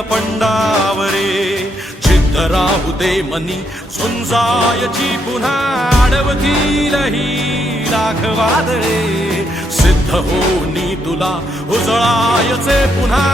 नीळपंडावरे जिद्द राहू दे मनी झुंजायची पुन्हा अडवतील ही लाख वादळे सिद्ध होनी तुला उजळायचे पुन्हा